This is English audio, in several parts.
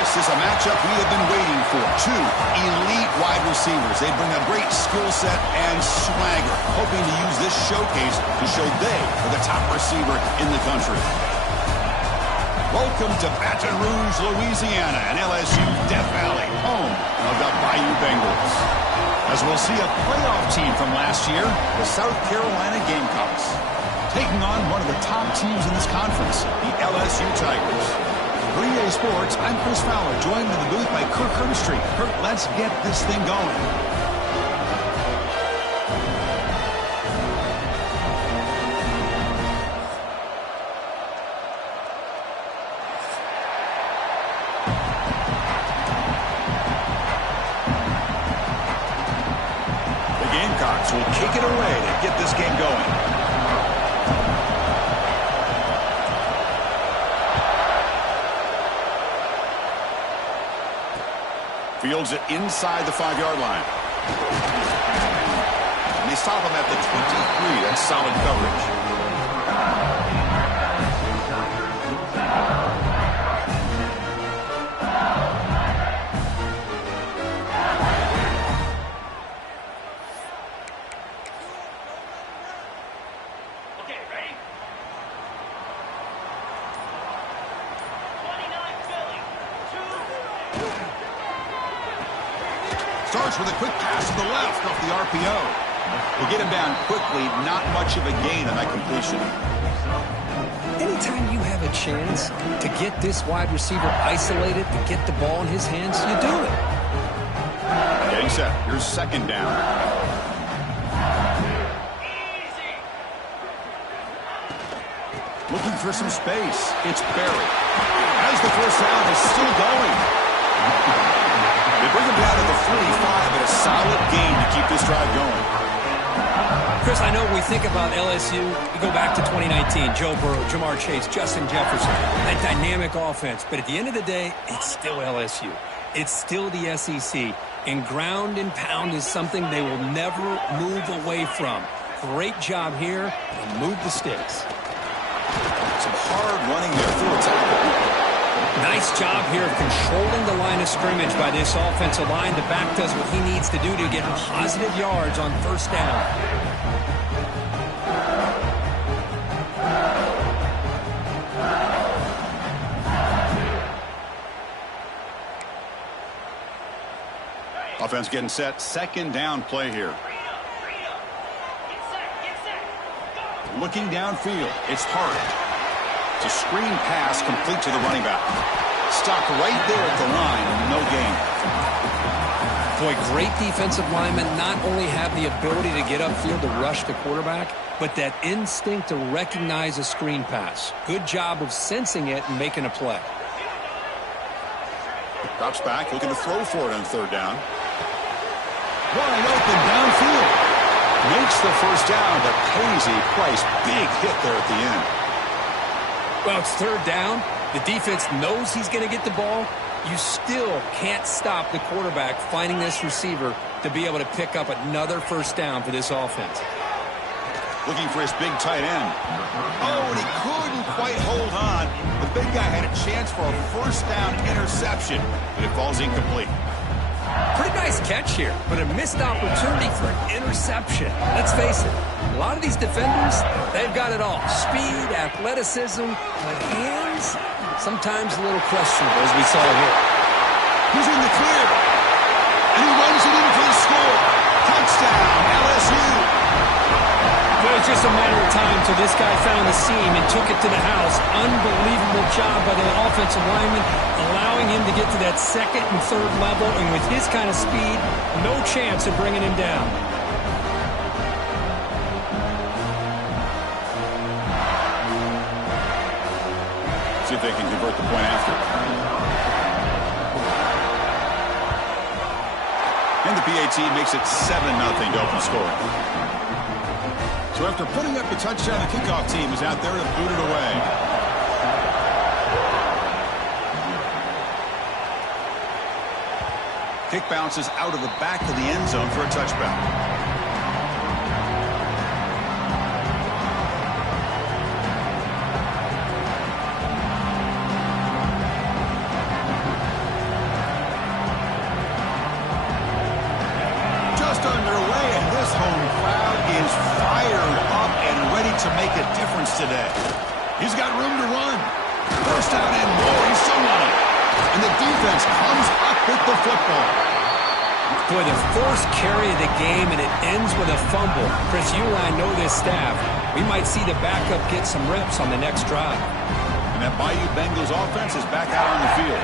This is a matchup we have been waiting for. Two elite wide receivers. They bring a great skill set and swagger, hoping to use this showcase to show they are the top receiver in the country. Welcome to Baton Rouge, Louisiana, and LSU Death Valley, home of the Bayou Bengals. As we'll see a playoff team from last year, the South Carolina Gamecocks, taking on one of the top teams in this conference, the LSU Tigers. For EA Sports, I'm Chris Fowler, joined in the booth by Kirk Herbstreit. Kirk, let's get this thing going. The Gamecocks will kick it away to get this game going. Fields it inside the 5-yard line. And they stop him at the 23. That's solid coverage. Okay, ready? 29 Philly. 2. Starts with a quick pass to the left off the RPO. We'll get him down quickly. Not much of a gain on that completion. Anytime you have a chance to get this wide receiver isolated, to get the ball in his hands, you do it. Getting set. Here's second down. Easy. Looking for some space. It's Barry. As the first down is still going. They bring him down to the 45, but a solid gain to keep this drive going. Chris, I know when we think about LSU, we go back to 2019, Joe Burrow, Jamar Chase, Justin Jefferson, that dynamic offense. But at the end of the day, it's still LSU. It's still the SEC. And ground and pound is something they will never move away from. Great job here, and move the sticks. Some hard running there through a tackle. Nice job here of controlling the line of scrimmage by this offensive line. The back does what he needs to do to get positive yards on first down. Offense getting set. Second down play here. Get set. Go. Looking downfield. It's Hart. It's a screen pass complete to the running back. Stopped right there at the line. No gain. Boy, great defensive linemen not only have the ability to get upfield to rush the quarterback, but that instinct to recognize a screen pass. Good job of sensing it and making a play. Drops back, looking to throw for it on third down. Wide open downfield. Makes the first down, but pays a price. Big hit there at the end. Well, it's third down. The defense knows he's going to get the ball. You still can't stop the quarterback finding this receiver to be able to pick up another first down for this offense. Looking for his big tight end. Oh, and he couldn't quite hold on. The big guy had a chance for a first down interception, but it falls incomplete. Pretty nice catch here, but a missed opportunity for an interception. Let's face it, a lot of these defenders, they've got it all. Speed, athleticism, but hands, sometimes a little questionable, as we saw here. He's in the clear, and he runs it in for the score. Touchdown, LSU. Well, it's just a matter of time until this guy found the seam and took it to the house. Unbelievable job by the offensive lineman, allowing him to get to that second and third level, and with his kind of speed, no chance of bringing him down. See if they can convert the point after. And the PAT makes it 7-0 to open scoring. So after putting up the touchdown, the kickoff team is out there to boot it away. Kick bounces out of the back of the end zone for a touchback. today. He's got room to run. First down and more. He's still running. And the defense comes up with the football. Boy, the first carry of the game, and it ends with a fumble. Chris, you and I know this staff. We might see the backup get some reps on the next drive. And that Bayou Bengals offense is back out on the field.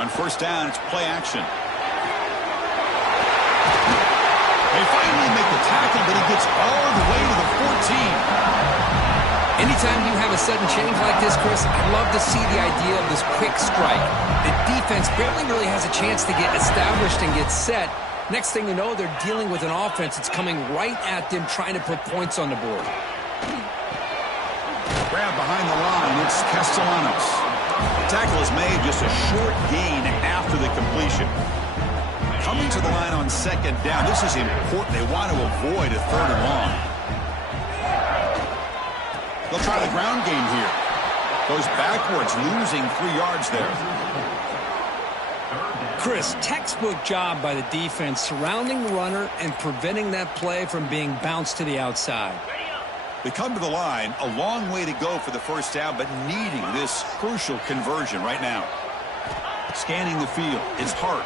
On first down, it's play action. They finally make the tackle, but he gets all the way to the 14. Anytime you have a sudden change like this, Chris, I'd love to see the idea of this quick strike. The defense barely really has a chance to get established and get set. Next thing you know, they're dealing with an offense that's coming right at them, trying to put points on the board. Grab behind the line, it's Castellanos. The tackle is made, just a short gain after the completion. Coming to the line on second down, this is important. They want to avoid a third and long. They'll try the ground game here. Goes backwards, losing 3 yards there. Chris, textbook job by the defense surrounding the runner and preventing that play from being bounced to the outside. They come to the line, a long way to go for the first down, but needing this crucial conversion right now. Scanning the field, it's Hart.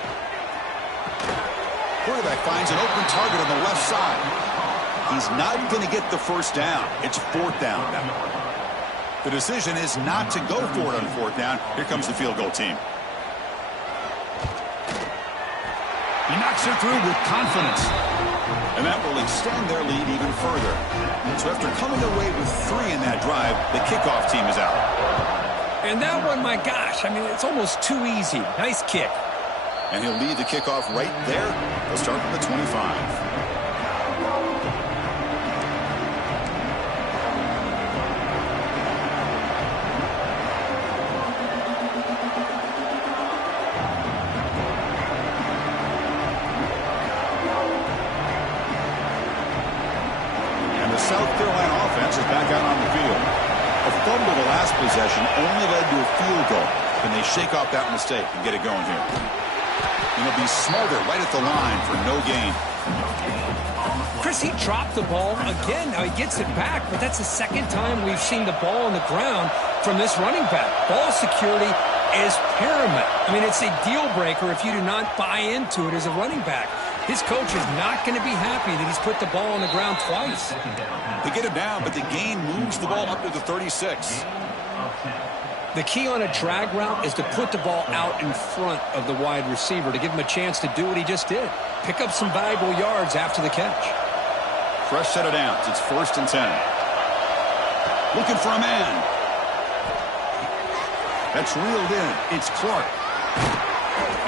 Quarterback finds an open target on the left side. He's not going to get the first down. It's fourth down now. The decision is not to go for it on fourth down. Here comes the field goal team. He knocks it through with confidence. And that will extend their lead even further. So after coming away with 3 in that drive, the kickoff team is out. And that one, my gosh, I mean, it's almost too easy. Nice kick. And he'll lead the kickoff right there. They'll start from the 25. South Carolina offense is back out on the field. A fumble the last possession only led to a field goal. Can they shake off that mistake and get it going here? And he'll be smarter right at the line for no gain. Chris, he dropped the ball again. Now he gets it back, but that's the second time we've seen the ball on the ground from this running back. Ball security is paramount. I mean, it's a deal breaker if you do not buy into it as a running back. His coach is not going to be happy that he's put the ball on the ground twice. They get him down, but the gain moves the ball up to the 36. The key on a drag route is to put the ball out in front of the wide receiver to give him a chance to do what he just did. Pick up some valuable yards after the catch. Fresh set of downs. It's 1st and 10. Looking for a man. That's reeled in. It's Clark.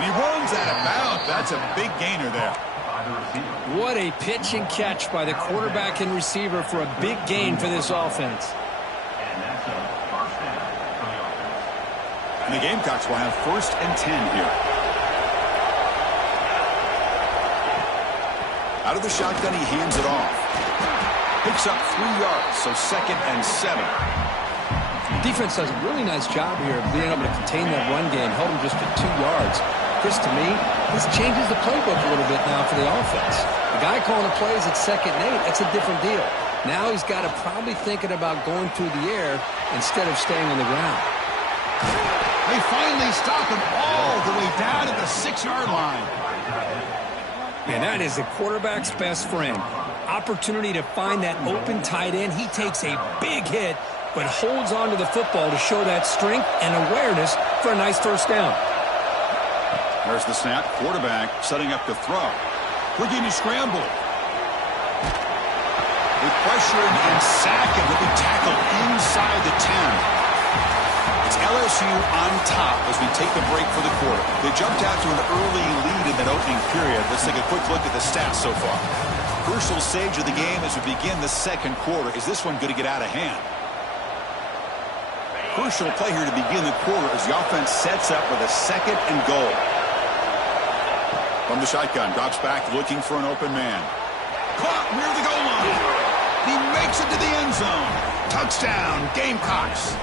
And he runs out of bounds. That's a big gainer there. What a pitch and catch by the quarterback and receiver for a big gain for this offense. And the Gamecocks will have 1st and 10 here. Out of the shotgun, he hands it off. Picks up 3 yards, so 2nd and 7. Defense does a really nice job here of being able to contain that run game, held him just at 2 yards. Chris, to me, this changes the playbook a little bit now for the offense. The guy calling the plays at 2nd and 8, that's a different deal. Now he's got to probably thinking about going through the air instead of staying on the ground. They finally stop him all the way down at the 6-yard line. And that is the quarterback's best friend. Opportunity to find that open tight end. He takes a big hit, but holds on to the football to show that strength and awareness for a nice first down. There's the snap. Quarterback setting up to throw. Quick into scramble. With pressure and sack, and will be tackled inside the 10. It's LSU on top as we take the break for the quarter. They jumped out to an early lead in that opening period. Let's take a quick look at the stats so far. Crucial stage of the game as we begin the second quarter. Is this one going to get out of hand? Crucial play here to begin the quarter as the offense sets up with a 2nd and goal. From the shotgun, drops back looking for an open man. Caught near the goal line. He makes it to the end zone. Touchdown, Gamecocks.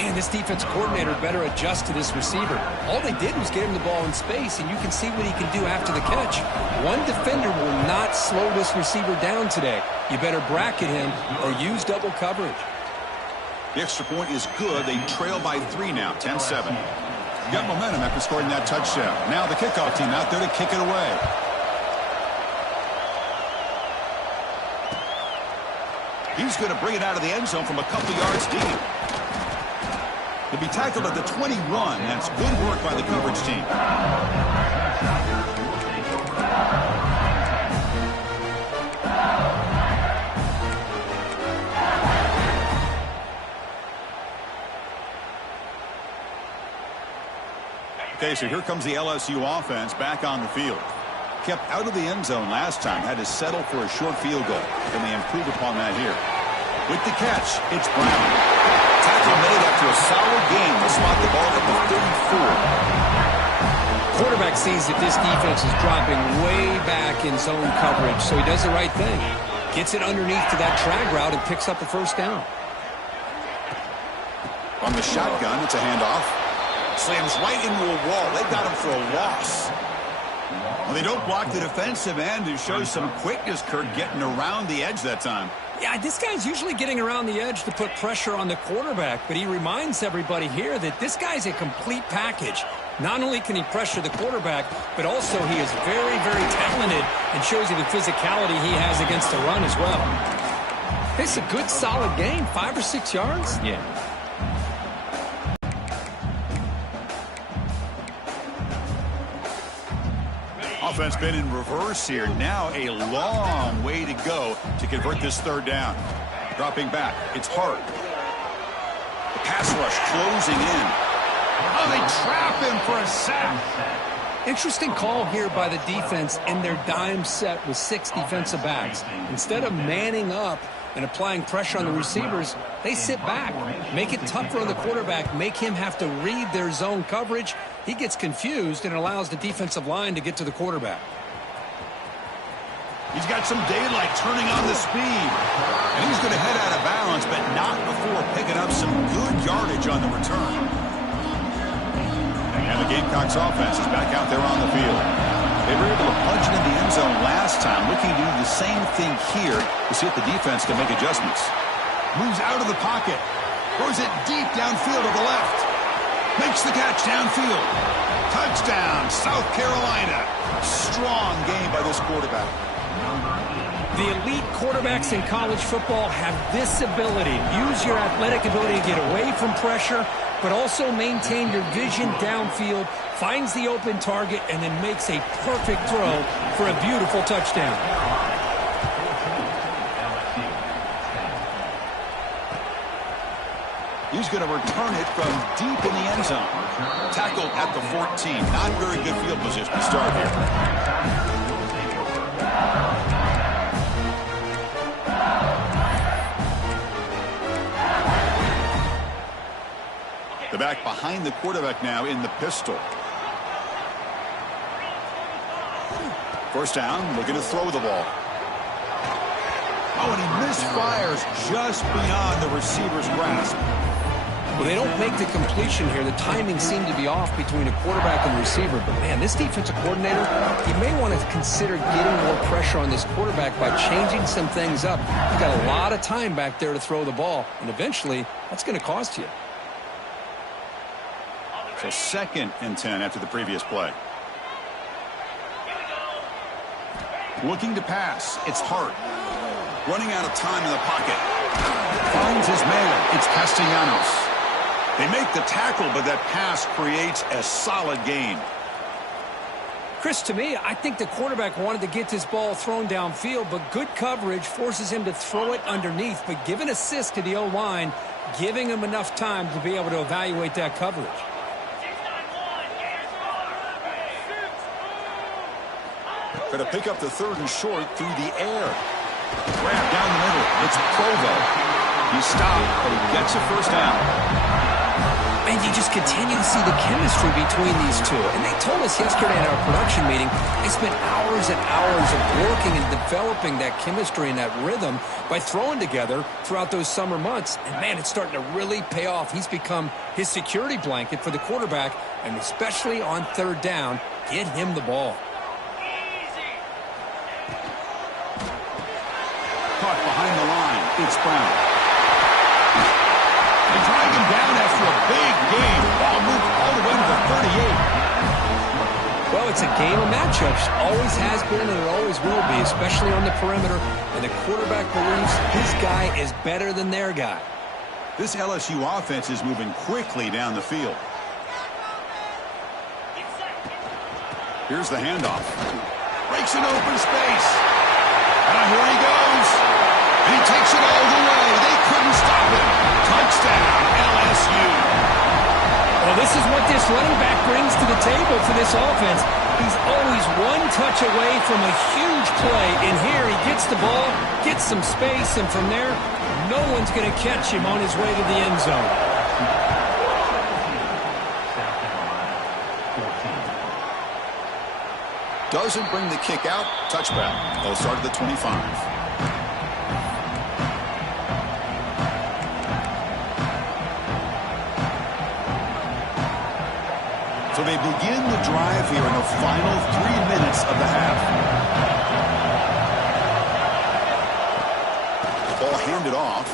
Man, this defense coordinator better adjust to this receiver. All they did was get him the ball in space, and you can see what he can do after the catch. One defender will not slow this receiver down today. You better bracket him or use double coverage. The extra point is good. They trail by 3 now, 10-7. Got momentum after scoring that touchdown. Now the kickoff team out there to kick it away. He's going to bring it out of the end zone from a couple yards deep. To be tackled at the 21. That's good work by the coverage team. Okay, so here comes the LSU offense back on the field. Kept out of the end zone last time, had to settle for a short field goal. And they improved upon that here. With the catch, it's Brown. Tackle made after a solid game to spot the ball at the 34. Quarterback sees that this defense is dropping way back in zone coverage, so he does the right thing. Gets it underneath to that drag route and picks up the first down. On the shotgun, it's a handoff. Slams right into a wall. They got him for a loss. Well, they don't block the defensive end, who shows some quickness, Kurt, getting around the edge that time. Yeah, this guy's usually getting around the edge to put pressure on the quarterback, but he reminds everybody here that this guy's a complete package. Not only can he pressure the quarterback, but also he is very, very talented and shows you the physicality he has against the run as well. It's a good, solid game. 5 or 6 yards? Yeah. Offense been in reverse here. Now a long way to go to convert this third down. Dropping back. It's Hart. The pass rush closing in. Oh, they trap him for a sack. Interesting call here by the defense in their dime set with 6 defensive backs. Instead of manning up and applying pressure on the receivers, they sit back, make it tougher on the quarterback, make him have to read their zone coverage. He gets confused and allows the defensive line to get to the quarterback. He's got some daylight turning on the speed. And he's going to head out of bounds, but not before picking up some good yardage on the return. And the Gamecocks offense is back out there on the field. They were able to punch it in the end zone last time, looking to do the same thing here to see if the defense can make adjustments. Moves out of the pocket. Throws it deep downfield to the left. Makes the catch downfield. Touchdown, South Carolina. Strong game by this quarterback. The elite quarterbacks in college football have this ability. Use your athletic ability to get away from pressure, but also maintain your vision downfield, finds the open target, and then makes a perfect throw for a beautiful touchdown. He's going to return it from deep in the end zone. Tackled at the 14. Not very good field position to start here. The back behind the quarterback now in the pistol. First down, looking to throw the ball. Oh, and he misfires just beyond the receiver's grasp. Well, they don't make the completion here. The timing seemed to be off between a quarterback and the receiver. But, man, this defensive coordinator, he may want to consider getting more pressure on this quarterback by changing some things up. You've got a lot of time back there to throw the ball, and eventually that's going to cost you. So 2nd and 10 after the previous play. Looking to pass. It's Hart. Running out of time in the pocket. Finds his man. It's Castellanos. They make the tackle, but that pass creates a solid gain. Chris, to me, I think the quarterback wanted to get this ball thrown downfield, but good coverage forces him to throw it underneath. But give an assist to the O-line, giving him enough time to be able to evaluate that coverage. Going to pick up the 3rd and short through the air. Grab down the middle. It's Provo. He stopped, but he gets a first down. And you just continue to see the chemistry between these two. And they told us yesterday in our production meeting, they spent hours and hours of working and developing that chemistry and that rhythm by throwing together throughout those summer months. And, man, it's starting to really pay off. He's become his security blanket for the quarterback, and especially on third down, get him the ball. Caught behind the line. It's Brown. They drag him down after a big game. Ball moved all the way to the 38. Well, it's a game of matchups. Always has been and it always will be, especially on the perimeter. And the quarterback believes his guy is better than their guy. This LSU offense is moving quickly down the field. Here's the handoff. Breaks an open space. And here he goes. And he takes it all the way. They couldn't stop him. Touchdown, LSU. Well, this is what this running back brings to the table for this offense. He's always one touch away from a huge play. And here he gets the ball, gets some space, and from there, no one's going to catch him on his way to the end zone. Doesn't bring the kick out. Touchback. They'll start at the 25. So they begin the drive here in the final 3 minutes of the half. Ball handed off.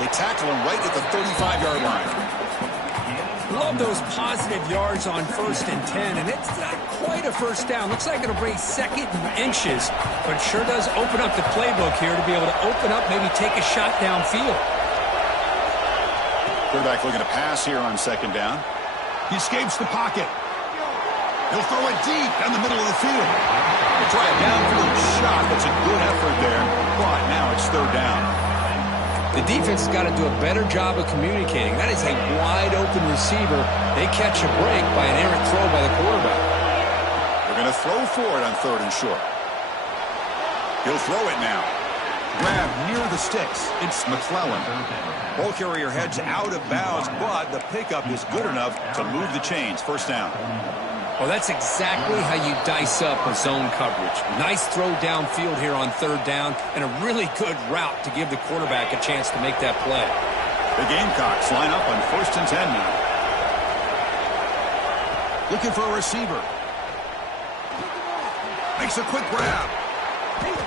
They tackle him right at the 35-yard line. Love those positive yards on 1st and 10, and it's not quite a first down. Looks like it'll bring 2nd and inches, but sure does open up the playbook here to be able to open up, maybe take a shot downfield. Quarterback looking to pass here on 2nd down. He escapes the pocket. He'll throw it deep down the middle of the field. He'll try a downfield shot. That's a good effort there, but now it's 3rd down. The defense has got to do a better job of communicating. That is a wide-open receiver. They catch a break by an errant throw by the quarterback. They're going to throw for it on 3rd and short. He'll throw it now. Grab near the sticks. It's McClellan. Ball carrier heads out of bounds, but the pickup is good enough to move the chains. 1st down. Well, that's exactly how you dice up a zone coverage. Nice throw downfield here on 3rd down, and a really good route to give the quarterback a chance to make that play. The Gamecocks line up on 1st and 10 now. Looking for a receiver. Makes a quick grab.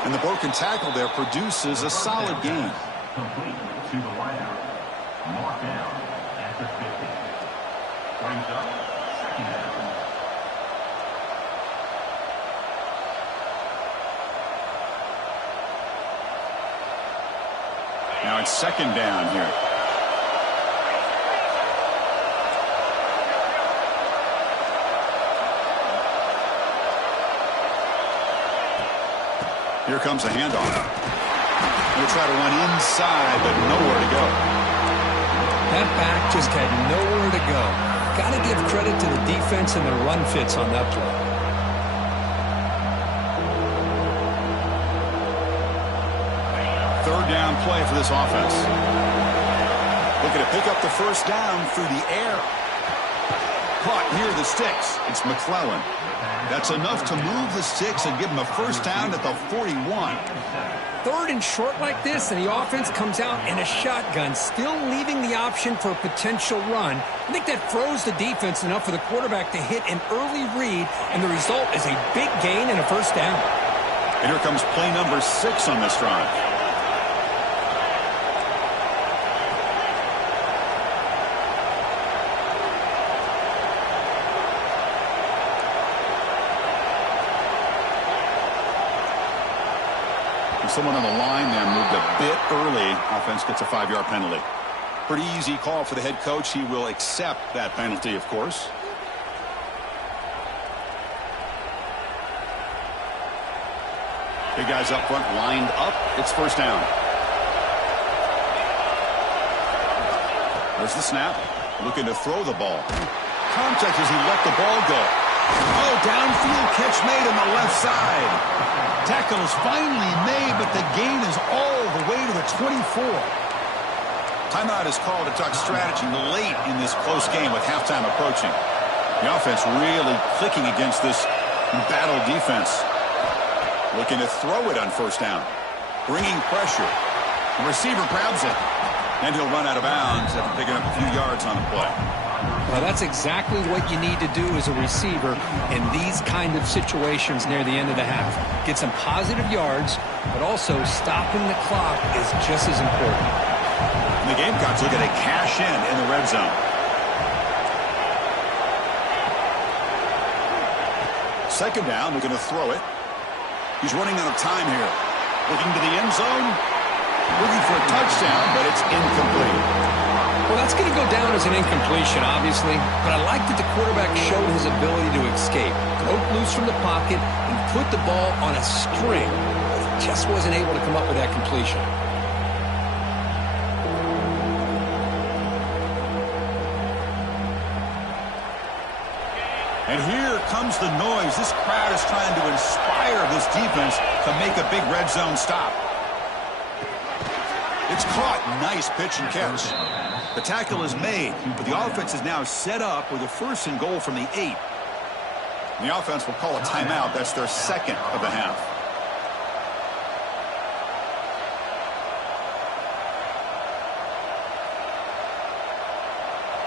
And the broken tackle there produces a solid gain. Complete to the wideout. Mark down at the 50. Brings up 2nd down. Now it's 2nd down here. Here comes a handoff. He'll try to run inside, but nowhere to go. That back just had nowhere to go. Got to give credit to the defense and their run fits on that play. Third down play for this offense. Looking to pick up the 1st down through the air. Caught near the sticks. It's McClellan. That's enough to move the sticks and give him a 1st down at the 41. 3rd and short like this, and the offense comes out in a shotgun, still leaving the option for a potential run. I think that throws the defense enough for the quarterback to hit an early read, and the result is a big gain and a 1st down. And here comes play number 6 on this drive. Someone on the line there moved a bit early. Offense gets a 5-yard penalty. Pretty easy call for the head coach. He will accept that penalty, of course. Big guys up front lined up. It's 1st down. There's the snap. Looking to throw the ball. Contact as he let the ball go. Oh, downfield catch made on the left side. Tackle is finally made, but the gain is all the way to the 24. Timeout is called to talk strategy late in this close game with halftime approaching. The offense really clicking against this battle defense. Looking to throw it on first down. Bringing pressure. The receiver grabs it. And he'll run out of bounds after picking up a few yards on the play. Well, that's exactly what you need to do as a receiver in these kind of situations near the end of the half. Get some positive yards, but also stopping the clock is just as important. And the Gamecocks looking to cash in the red zone. Second down, they're going to throw it. He's running out of time here. Looking to the end zone. Looking for a touchdown, but it's incomplete. Well, that's going to go down as an incompletion, obviously. But I like that the quarterback showed his ability to escape. Broke loose from the pocket and put the ball on a string. But he just wasn't able to come up with that completion. And here comes the noise. This crowd is trying to inspire this defense to make a big red zone stop. It's caught. Nice pitch and catch. The tackle is made, but the offense is now set up with a 1st and goal from the 8. And the offense will call a timeout. That's their second of the half.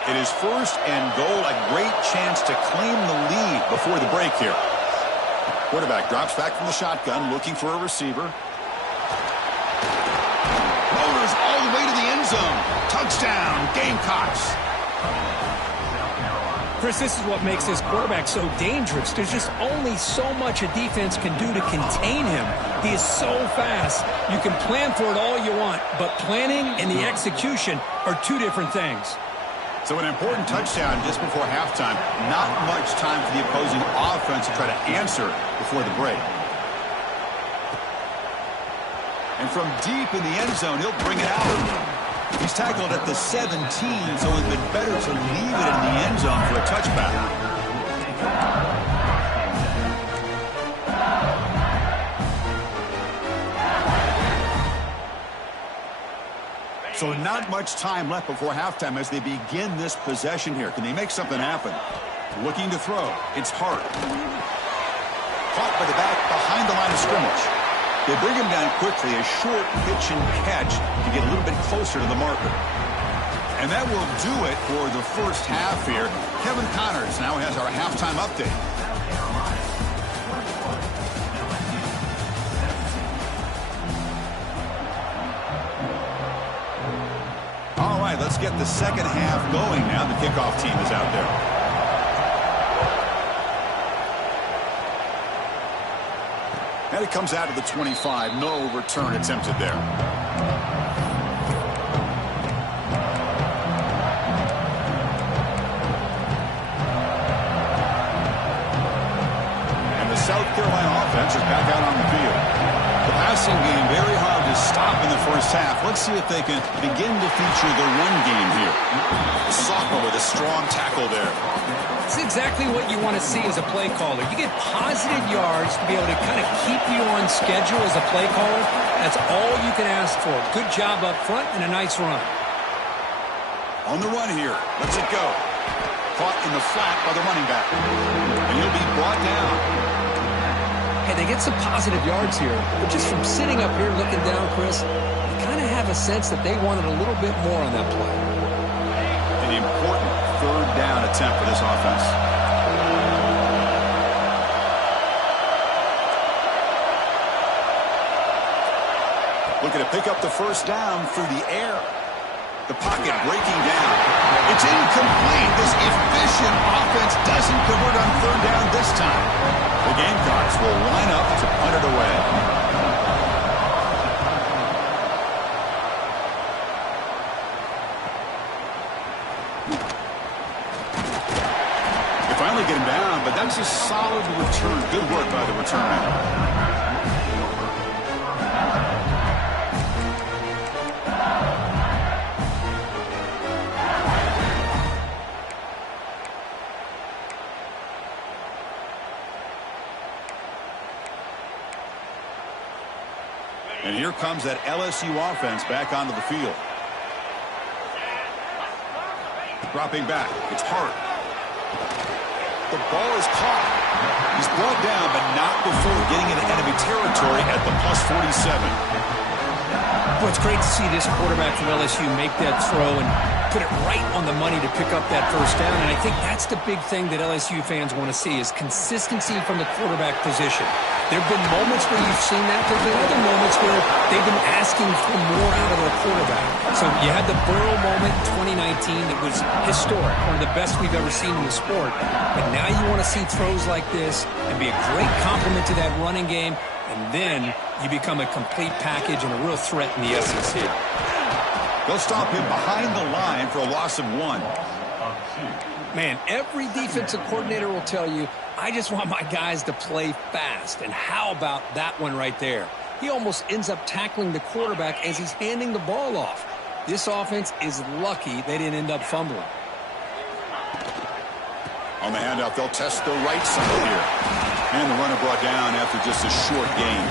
It is 1st and goal, a great chance to claim the lead before the break here. Quarterback drops back from the shotgun, looking for a receiver. Motors all the way to the end zone. Touchdown, Gamecocks. Chris, this is what makes this quarterback so dangerous. There's just only so much a defense can do to contain him. He is so fast. You can plan for it all you want, but planning and the execution are two different things. So an important touchdown just before halftime. Not much time for the opposing offense to try to answer before the break. And from deep in the end zone, he'll bring it out. He's tackled at the 17, so it's been better to leave it in the end zone for a touchback. So not much time left before halftime as they begin this possession here. Can they make something happen? Looking to throw. It's Hart. Caught by the back behind the line of scrimmage. They bring him down quickly. A short pitch and catch to get a little bit closer to the marker. And that will do it for the first half here. Kevin Connors now has our halftime update. All right, let's get the second half going now. The kickoff team is out there. And it comes out of the 25. No return attempted there. And the South Carolina offense is back out on the field. The passing game very hard to stop in the first half. Let's see if they can begin to feature the run game here. Sophomore with a strong tackle there. It's exactly what you want to see as a play caller. You get positive yards to be able to kind of keep you on schedule as a play caller. That's all you can ask for. Good job up front and a nice run. On the run here. Let's it go. Caught in the flat by the running back. And he'll be brought down. Hey, they get some positive yards here. But just from sitting up here looking down, Chris, you kind of have a sense that they wanted a little bit more on that play. An important third down attempt for this offense. Looking to pick up the first down through the air. The pocket breaking down. It's incomplete. This efficient offense doesn't convert on third down this time. The Gamecocks will line up to punt it away. They finally get him down, but that's a solid return. Good work by the return man. And here comes that LSU offense back onto the field. Dropping back. It's Hart. The ball is caught. He's brought down, but not before getting into enemy territory at the plus 47. Well, it's great to see this quarterback from LSU make that throw and put it right on the money to pick up that first down. And I think that's the big thing that LSU fans want to see is consistency from the quarterback position. There have been moments where you've seen that. There have been other moments where they've been asking for more out of their quarterback. So you had the Burrow moment in 2019 that was historic, one of the best we've ever seen in the sport. But now you want to see throws like this and be a great complement to that running game. And then you become a complete package and a real threat in the SEC. They'll stop him behind the line for a loss of 1. Man, every defensive coordinator will tell you, I just want my guys to play fast. And how about that one right there? He almost ends up tackling the quarterback as he's handing the ball off. This offense is lucky they didn't end up fumbling. On the handoff, they'll test the right side here. And the runner brought down after just a short gain.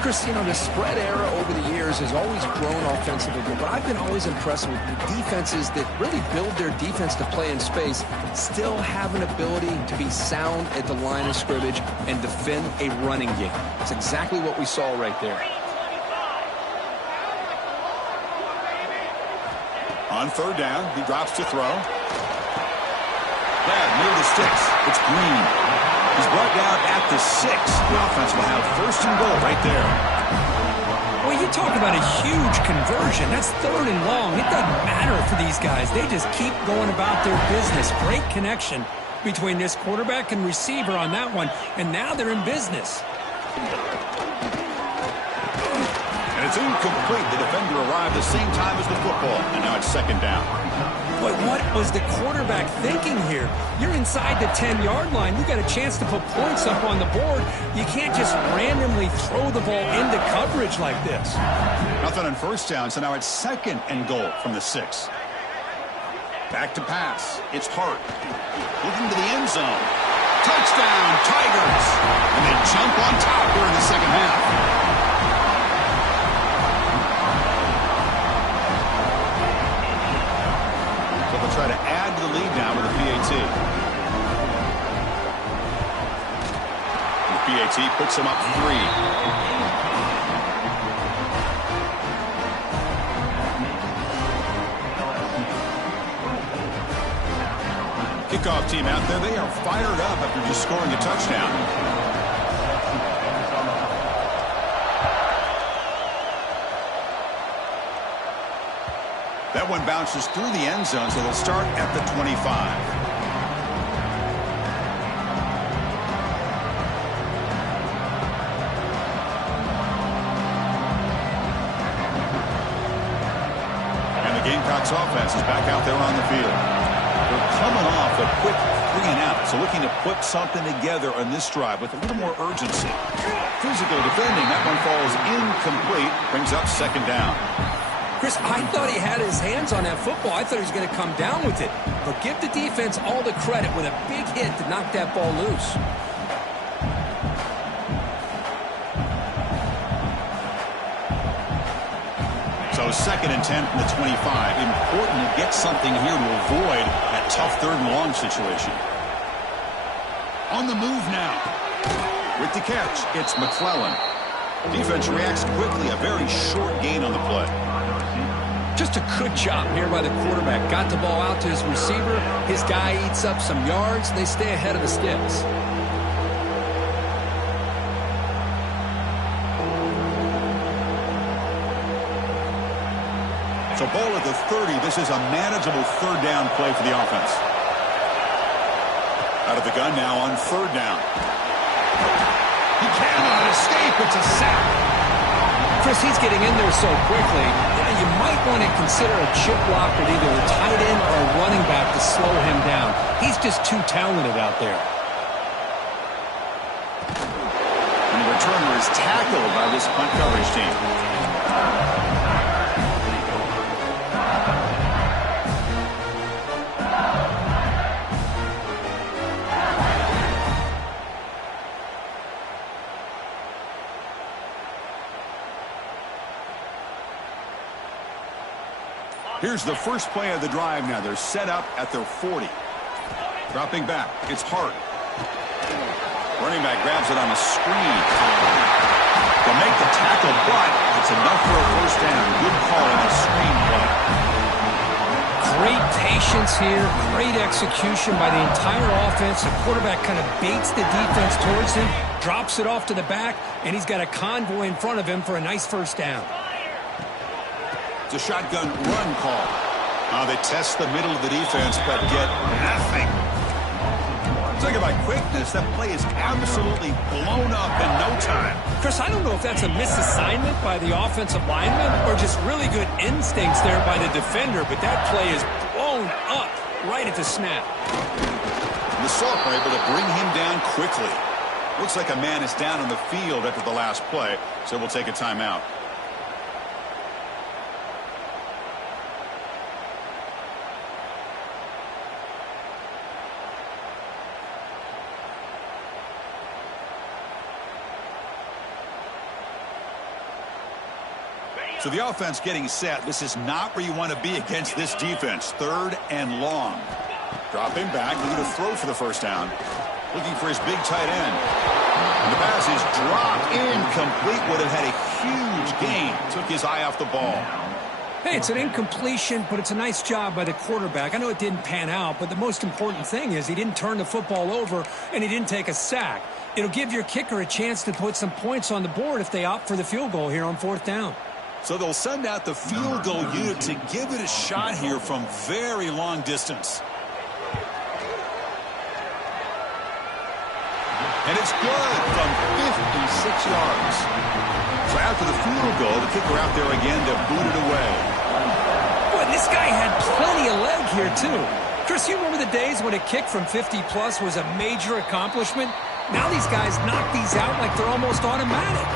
Chris, you know, the spread era over the years has always grown offensively, but I've been always impressed with the defenses that really build their defense to play in space, still have an ability to be sound at the line of scrimmage and defend a running game. That's exactly what we saw right there. On third down, he drops to throw. Brad near the sticks. It's Green. He's brought down at the 6. The offense will have first and goal right there. Well, you talk about a huge conversion. That's third and long. It doesn't matter for these guys. They just keep going about their business. Great connection between this quarterback and receiver on that one. And now they're in business. And it's incomplete. The defender arrived the same time as the football. And now it's second down. But what was the quarterback thinking here? You're inside the 10-yard line. You got a chance to put points up on the board. You can't just randomly throw the ball into coverage like this. Nothing on first down, so now it's second and goal from the 6. Back to pass. It's Hart. Looking to the end zone. Touchdown, Tigers! And they jump on top here in the second half. Try to add to the lead now with a PAT. The PAT puts him up 3. Kickoff team out there. They are fired up after just scoring a touchdown. That one bounces through the end zone, so they'll start at the 25. And the Gamecocks offense is back out there on the field. They're coming off a quick 3 and out, so looking to put something together on this drive with a little more urgency. Physical defending, that one falls incomplete, brings up second down. Chris, I thought he had his hands on that football. I thought he was going to come down with it. But give the defense all the credit with a big hit to knock that ball loose. So second and 10 from the 25. Important to get something here to avoid that tough third and long situation. On the move now. With the catch, it's McClellan. Defense reacts quickly. A very short gain on the play. Just a good job here by the quarterback. Got the ball out to his receiver. His guy eats up some yards. They stay ahead of the sticks. So ball at the 30. This is a manageable third down play for the offense. Out of the gun now on third down. He cannot escape. It's a sack. Chris, he's getting in there so quickly. You might want to consider a chip block with either a tight end or a running back to slow him down. He's just too talented out there. And the returner is tackled by this punt coverage team. Here's the first play of the drive now. They're set up at their 40. Dropping back. It's Hart. Running back grabs it on a screen. They'll make the tackle, but it's enough for a first down. Good call on the screen play. Great patience here. Great execution by the entire offense. The quarterback kind of baits the defense towards him, drops it off to the back, and he's got a convoy in front of him for a nice first down. It's a shotgun run call. They test the middle of the defense, but get nothing. Talking about quickness, that play is absolutely blown up in no time. Chris, I don't know if that's a misassignment by the offensive lineman or just really good instincts there by the defender, but that play is blown up right at the snap. The Salt are able to bring him down quickly. Looks like a man is down on the field after the last play, so we'll take a timeout. So the offense getting set. This is not where you want to be against this defense. 3rd and long. Dropping back, looking to throw for the first down. Looking for his big tight end. And the pass is dropped incomplete. Would have had a huge gain. Took his eye off the ball. Hey, it's an incompletion, but it's a nice job by the quarterback. I know it didn't pan out, but the most important thing is he didn't turn the football over and he didn't take a sack. It'll give your kicker a chance to put some points on the board if they opt for the field goal here on 4th down. So they'll send out the field goal unit to give it a shot here from very long distance. And it's good from 56 yards. So after the field goal, the kicker out there again to boot it away. Boy, this guy had plenty of leg here, too. Chris, you remember the days when a kick from 50-plus was a major accomplishment? Now these guys knock these out like they're almost automatic.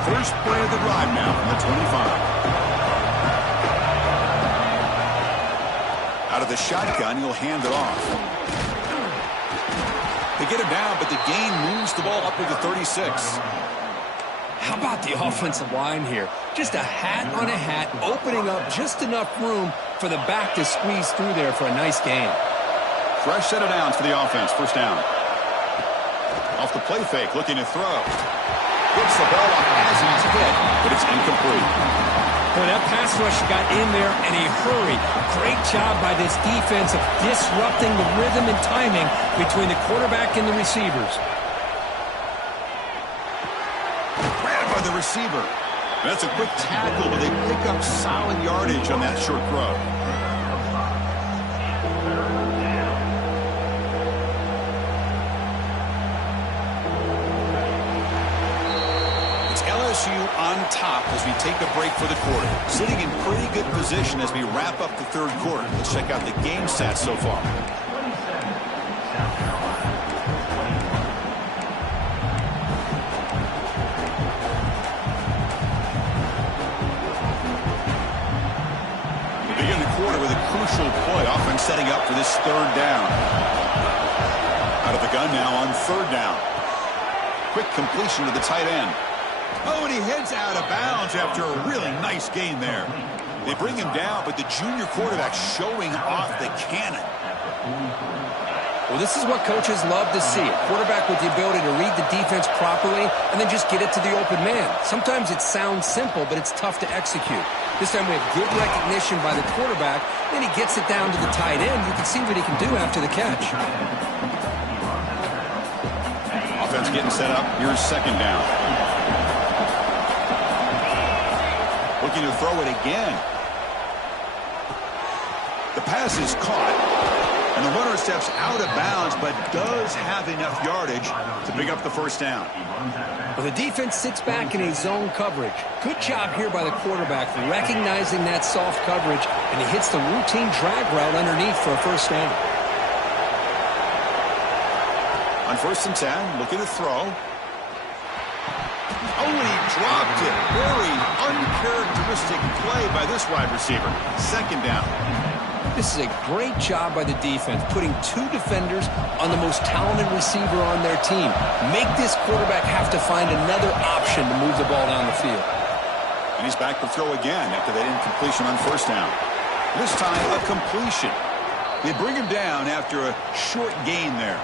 First play of the drive now from the 25. Out of the shotgun, he'll hand it off. They get him down, but the gain moves the ball up to the 36. How about the offensive line here? Just a hat on a hat, opening up just enough room for the back to squeeze through there for a nice gain. Fresh set of downs for the offense. First down. Off the play fake, looking to throw. Gets the ball off as he's hit, but it's incomplete. Boy, that pass rush got in there in a hurry. Great job by this defense of disrupting the rhythm and timing between the quarterback and the receivers. Grabbed by the receiver. That's a quick tackle, but they pick up solid yardage on that short throw. LSU on top as we take a break for the quarter. Sitting in pretty good position as we wrap up the 3rd quarter. Let's check out the game stats so far. We begin the quarter with a crucial play. Offense setting up for this 3rd down. Out of the gun now on 3rd down. Quick completion to the tight end. Oh, and he heads out of bounds after a really nice gain there. They bring him down, but the junior quarterback showing off the cannon. Well, this is what coaches love to see. A quarterback with the ability to read the defense properly and then just get it to the open man. Sometimes it sounds simple, but it's tough to execute. This time we have good recognition by the quarterback. Then he gets it down to the tight end. You can see what he can do after the catch. Offense getting set up. Here's 2nd down. Looking to throw it again. The pass is caught, and the runner steps out of bounds, but does have enough yardage to pick up the first down. Well, the defense sits back in a zone coverage. Good job here by the quarterback recognizing that soft coverage, and he hits the routine drag route underneath for a first down. On 1st and 10, looking to throw. Oh, and he dropped it. Very uncharacteristic play by this wide receiver. 2nd down. This is a great job by the defense, putting two defenders on the most talented receiver on their team. Make this quarterback have to find another option to move the ball down the field. And he's back to throw again after that incompletion on first down. This time, a completion. They bring him down after a short gain there.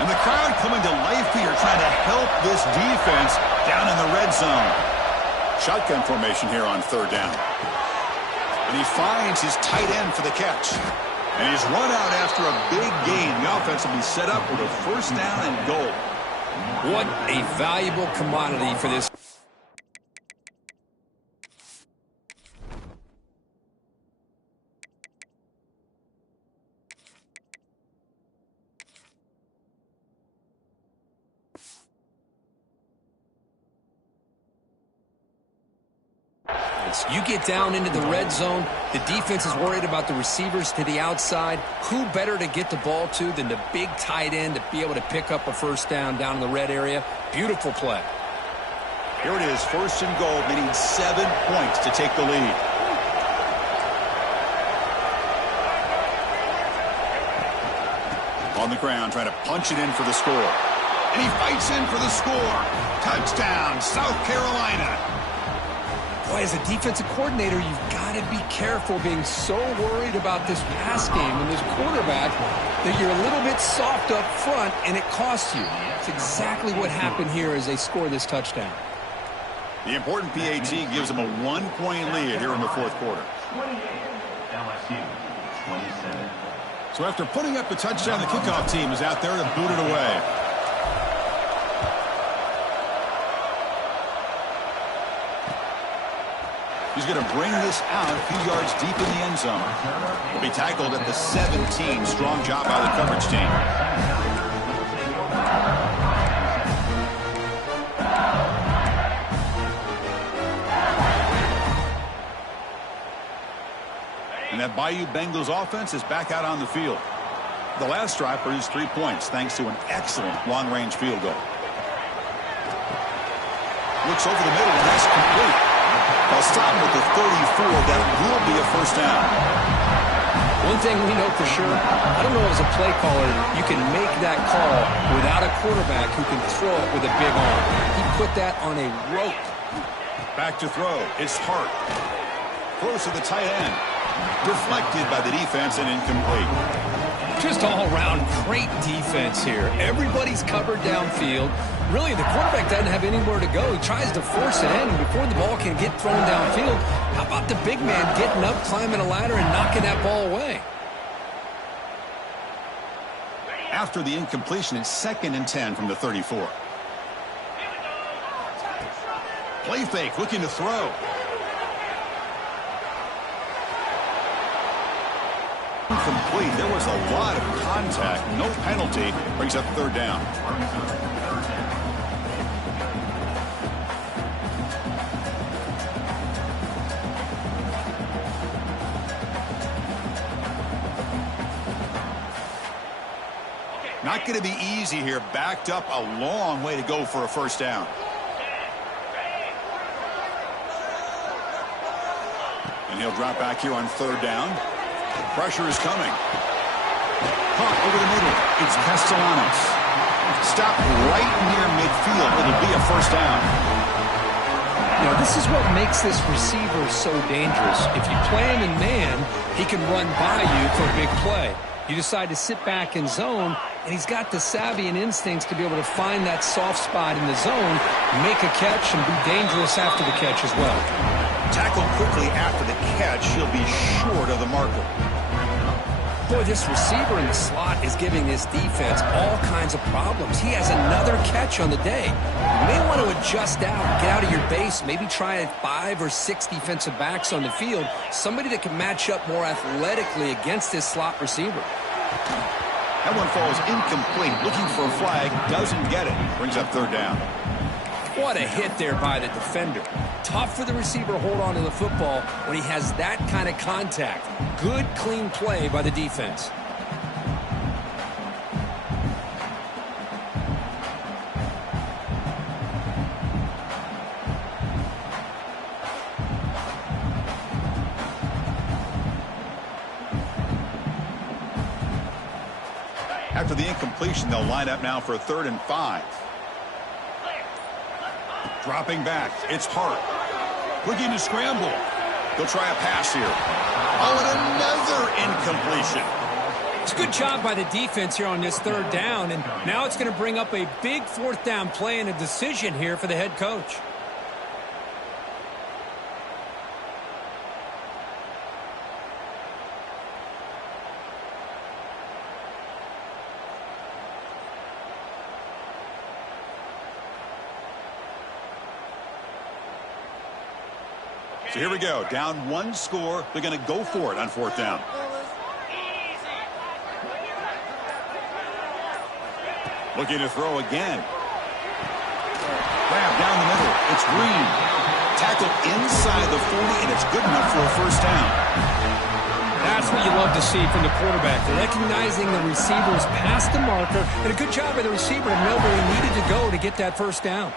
And the crowd coming to life here, trying to help this defense down in the red zone. Shotgun formation here on third down. And he finds his tight end for the catch. And he's run out after a big gain. The offense will be set up with a first down and goal. What a valuable commodity for this. You get down into the red zone, the defense is worried about the receivers to the outside. Who better to get the ball to than the big tight end to be able to pick up a first down in the red area? Beautiful play. Here it is, first and goal. They need 7 points to take the lead. On the ground, trying to punch it in for the score. And he fights in for the score. Touchdown, South Carolina. Boy, as a defensive coordinator, you've got to be careful being so worried about this pass game and this quarterback that you're a little bit soft up front and it costs you. It's exactly what happened here as they score this touchdown. The important PAT gives them a 1-point lead here in the fourth quarter. 28, LSU, 27. So after putting up the touchdown, the kickoff team is out there to boot it away. He's going to bring this out a few yards deep in the end zone. Will be tackled at the 17. Strong job by the coverage team. And that Bayou Bengals offense is back out on the field. The last drive produced 3 points thanks to an excellent long-range field goal. Looks over the middle and that's complete. While stopping with the 34, that will be a first down. One thing we know for sure, I don't know as a play caller, you can make that call without a quarterback who can throw it with a big arm. He put that on a rope. Back to throw. It's Hart. Throws to the tight end. Deflected by the defense and incomplete. Just all around great defense here. Everybody's covered downfield. Really, the quarterback doesn't have anywhere to go. He tries to force it in, and before the ball can get thrown downfield, how about the big man getting up, climbing a ladder, and knocking that ball away? After the incompletion, it's 2nd and 10 from the 34. Play fake, looking to throw. Incomplete. There was a lot of contact. No penalty. Brings up third down. Not going to be easy here. Backed up a long way to go for a first down. And he'll drop back here on third down. Pressure is coming. Caught over the middle. It's Castellanos. Stopped right near midfield. It'll be a first down. You know, this is what makes this receiver so dangerous. If you play him in man, he can run by you for a big play. You decide to sit back in zone, and he's got the savvy and instincts to be able to find that soft spot in the zone, make a catch, and be dangerous after the catch as well. Tackled quickly after the catch. He'll be short of the marker. Boy, this receiver in the slot is giving this defense all kinds of problems. He has another catch on the day. You may want to adjust out, get out of your base, maybe try 5 or 6 defensive backs on the field, somebody that can match up more athletically against this slot receiver. That one falls incomplete. Looking for a flag. Doesn't get it. Brings up third down. What a hit there by the defender. Tough for the receiver to hold on to the football when he has that kind of contact. Good, clean play by the defense. After the incompletion, they'll line up now for a 3rd and 5. Dropping back, it's Hart. Looking to scramble. They'll try a pass here. Oh, and another incompletion. It's a good job by the defense here on this 3rd down, and now it's going to bring up a big 4th down play and a decision here for the head coach. So here we go. Down 1 score. They're going to go for it on 4th down. Looking to throw again. Grab down the middle. It's Green. Tackled inside the 40, and it's good enough for a 1st down. That's what you love to see from the quarterback. They're recognizing the receivers past the marker, and a good job by the receiver to know where he needed to go to get that 1st down.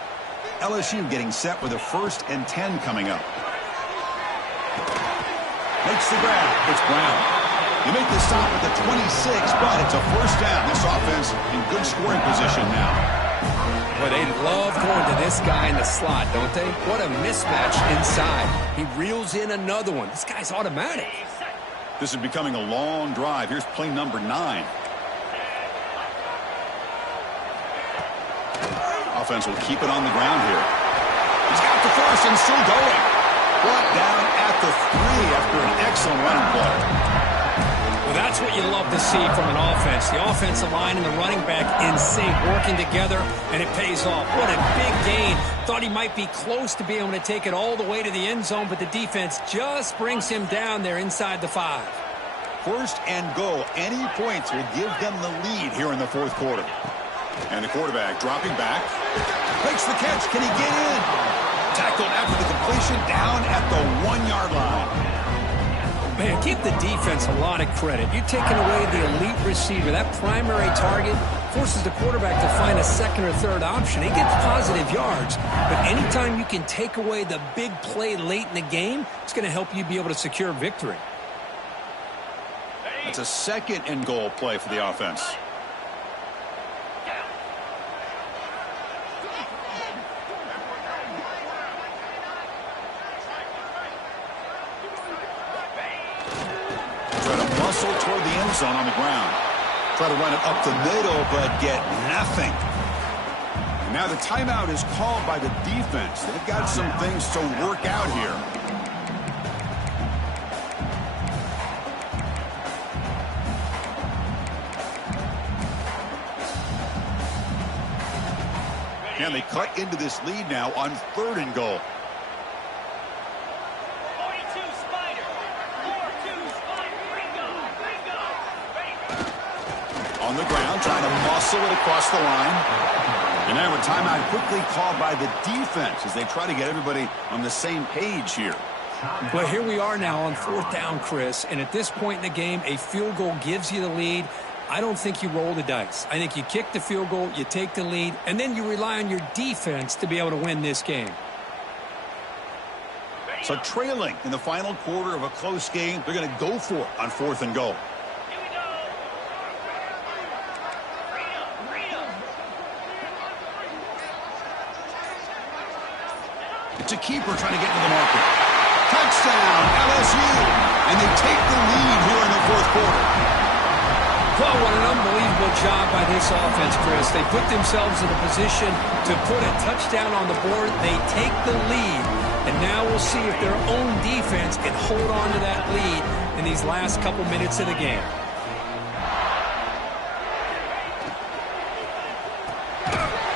LSU getting set with a 1st and 10 coming up. Makes the grab. It's Brown. You make the stop at the 26, but it's a 1st down. This offense in good scoring position now. Well, they love going to this guy in the slot, don't they? What a mismatch inside. He reels in another one. This guy's automatic. This is becoming a long drive. Here's play number 9. Offense will keep it on the ground here. He's got the 1st and still going. Brought down at the 3 after an excellent running play. Well, that's what you love to see from an offense. The offensive line and the running back in sync, working together, and it pays off. What a big gain. Thought he might be close to being able to take it all the way to the end zone, but the defense just brings him down there inside the 5. 1st and goal. Any points will give them the lead here in the 4th quarter. And the quarterback dropping back. Makes the catch. Can he get in? Tackled after the completion down at the 1-yard line. Man, give the defense a lot of credit. You're taking away the elite receiver. That primary target forces the quarterback to find a 2nd or 3rd option. He gets positive yards, but anytime you can take away the big play late in the game, it's going to help you be able to secure victory. That's a 2nd and goal play for the offense. Try to muscle toward the end zone on the ground. Try to run it up the middle, but get nothing. And now the timeout is called by the defense. They've got some things to work out here. And they cut into this lead now on 3rd and goal. On the ground, trying to muscle it across the line. And now a timeout quickly called by the defense as they try to get everybody on the same page here. Well, here we are now on 4th down, Chris, and at this point in the game, a field goal gives you the lead. I don't think you roll the dice. I think you kick the field goal, you take the lead, and then you rely on your defense to be able to win this game. So trailing in the final quarter of a close game, they're going to go for it on 4th and goal. It's a keeper trying to get into the market. Touchdown, LSU. And they take the lead here in the 4th quarter. Well, what an unbelievable job by this offense, Chris. They put themselves in a position to put a touchdown on the board. They take the lead. And now we'll see if their own defense can hold on to that lead in these last couple minutes of the game.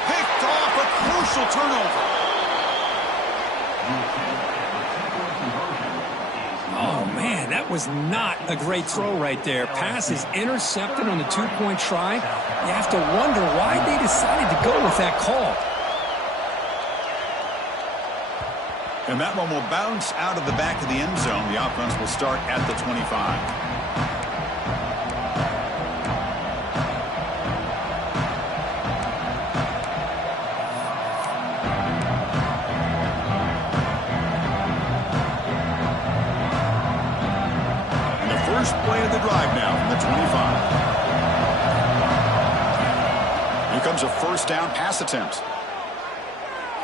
Picked off, a crucial turnover. Oh, man, that was not a great throw right there. Pass is intercepted on the 2-point try. You have to wonder why they decided to go with that call. And that one will bounce out of the back of the end zone. The offense will start at the 25. First play of the drive now from the 25. comes a first down pass attempt.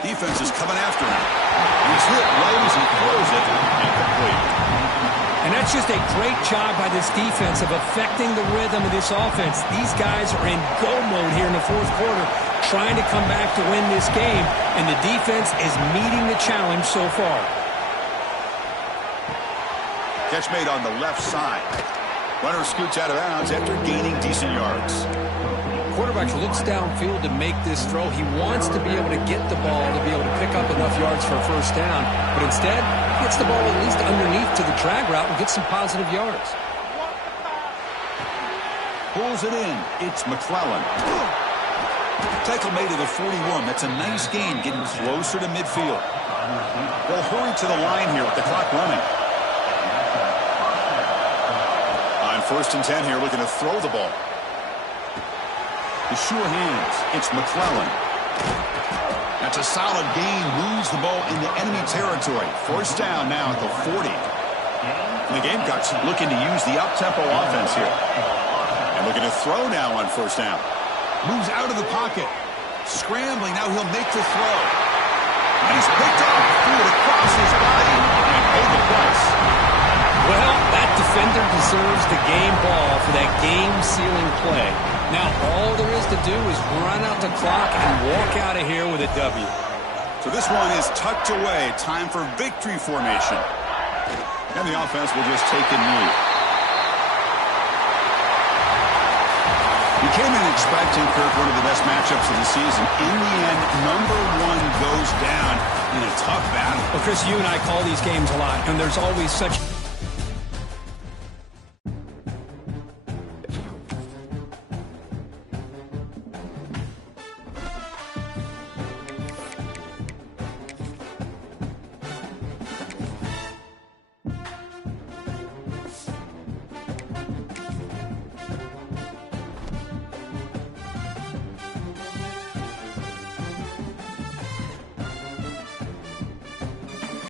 Defense is coming after him. He's hit right as he throws it, incomplete. And that's just a great job by this defense of affecting the rhythm of this offense. These guys are in go mode here in the fourth quarter, trying to come back to win this game, and the defense is meeting the challenge so far. Catch made on the left side. Runner scoots out of bounds after gaining decent yards. Quarterback looks downfield to make this throw. He wants to be able to get the ball to be able to pick up enough yards for a first down, but instead, he gets the ball at least underneath to the drag route and gets some positive yards. Pulls it in. It's McClellan. Tackle made to the 41. That's a nice gain, getting closer to midfield. They'll hurry to the line here with the clock running. On 1st and 10 here, looking to throw the ball. The sure hands. It's McClellan. That's a solid gain. Moves the ball into enemy territory. First down now at the 40. And the Gamecocks looking to use the up-tempo offense here. And looking to throw now on first down. Moves out of the pocket. Scrambling. Now he'll make the throw. And he's picked up. Threw it across his body and paid the price. Well, that defender deserves the game ball for that game-sealing play. Now all there is to do is run out the clock and walk out of here with a W. So this one is tucked away. Time for victory formation. And the offense will just take a knee. We came in expecting, Kirk, one of the best matchups of the season. In the end, number one goes down in a tough battle. Well, Chris, you and I call these games a lot, and there's always such